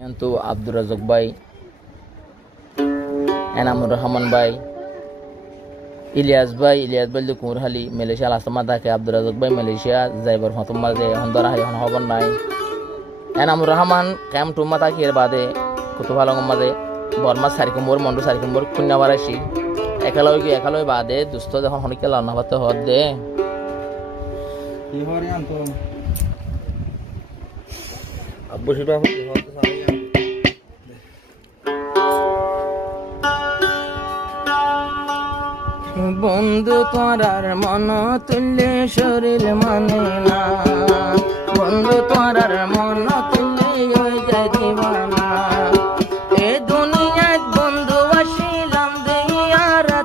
কিন্তু আব্দুর রাজ্জাক ভাই, এনামুর রহমান ভাই, ইলিয়াস ভাই কুমুরহালি মালয়েশিয়া আসামা থাকে। আব্দুর রাজ্জাক ভাই মালয়েশিয়া যাইবার হতম মাঝে হন্দরা হাই খবর নাই। এনামুর রহমান ক্যাম টুমা থাকি এর বাদে কত ভালো মাঝে বর্মা সারিকুম্বর মন্ডু সারিকুম্বর খুন্না বাড়াইছি একালয় বাদে দুস্থ যখন হনিকে লানা ভাতে হদ দে আব্বু সেটা বন্ধু তোরার মন তুললে শরীর মানে না, বন্ধু তোরার মন তুললে হয়ে যায় দিবানা। এ দুনিয়ায় বন্ধু আসিলাম দেয়ারা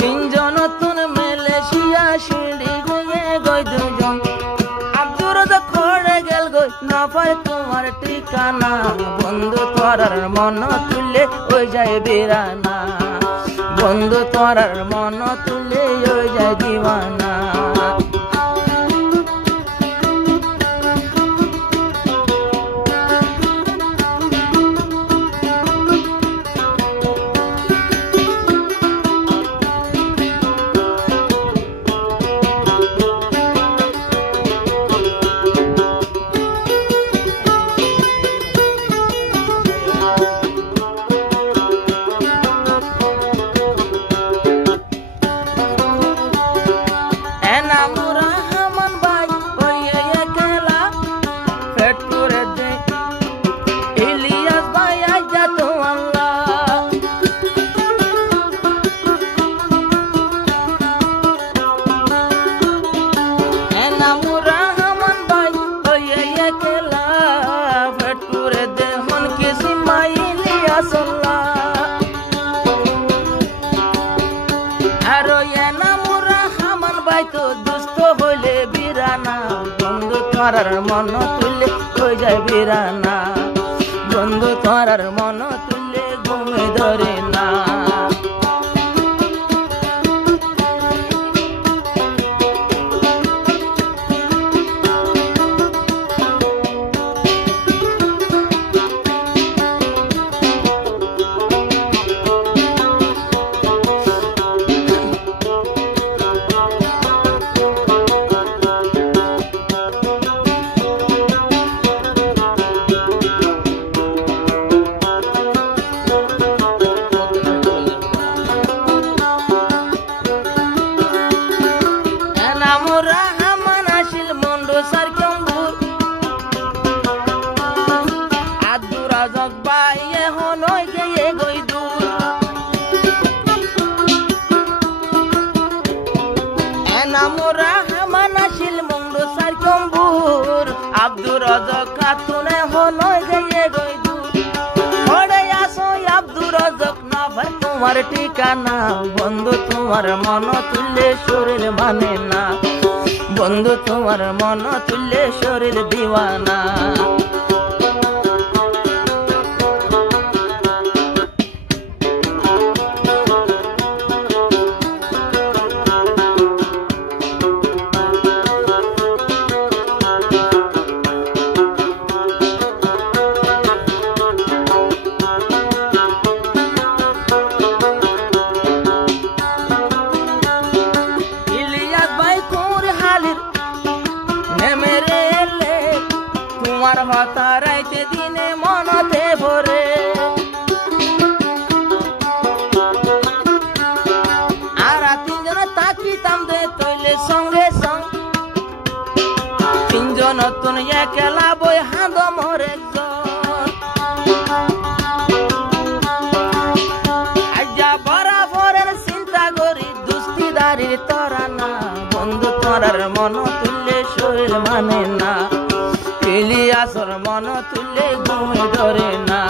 তিনজন তুন মালয়েশিয়া শিড়ি গিয়ে গই দুজন। আব্দুর রাজ্জাক খড়ে গেল গই না পায় তোমার ঠিকানা, বন্ধু তোরার মন তুললে হয়ে যায় বিরানা, বন্ধু তোরার মন তুলে হয়ে যায় দিওয়ানা। তোরার মন তুললে হয়ে যায় বিরানা, বন্ধু তোরার মন তুললে ঘুমে ধরে না। আব্দুর রাজ্জাক খাতুনে হনই গিয়ে গই দূর, পড়ে আসো আব্দুর রাজ্জাক না ভাই তোমার ঠিকানা, বন্ধু তোমার মন তুললে শরীর মানে না, বন্ধু তোমার মন তুললে শরীর দিওয়ানা। তোমার হতা রাইতে দিনে মনতে ভরে, আর তিনজন তাকিতাম দে তৈলে সঙ্গে সঙ্গ, তিনজন তুন একলা বই হাঁদ মরে আজা বরাবরের চিন্তা করি দুস্তিদারির তোরা না, বন্ধু তোরার মন তুললে শরীর মানে না, ইলিয়াসর মন তুললে ঘুমে ধরে না।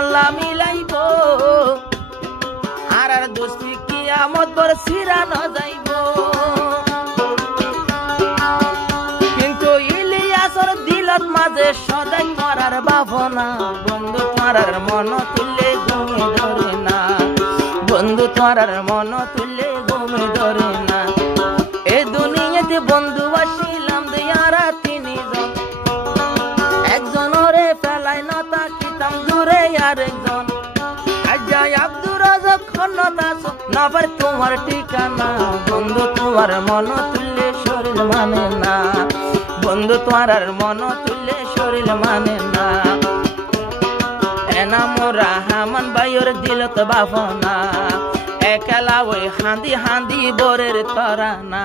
আল্লাহ মিলাইব আর দোস্তি কিয়ামত বর সিরানো যাইব কিন্তু ইলিয়াসর দিলত মাঝে সদাই মরার ভাবনা বন্ধু তোমার মন তুললে ঘুমে ধরে না বন্ধু তোমার মন তুললে ঘুমে ধরে না এ দুনিয়াতে বন্ধু আসিলাম দেয়ারা তিনজন একজন ওরে ফেলাই না তাকিতাম দূরে আরেকজন আজাই আব্দুর রাজাক খন্নতাস নবার তোমার ঠিকানা বন্ধু তোমার মন তুললে শরীর মানে না বন্ধু তোমার মন তুললে শরীর মানে না এনাম রহমান ভাইয়ের দিলত ভাবনা একলা ওই হাঁদি হাঁদি বরের তরানা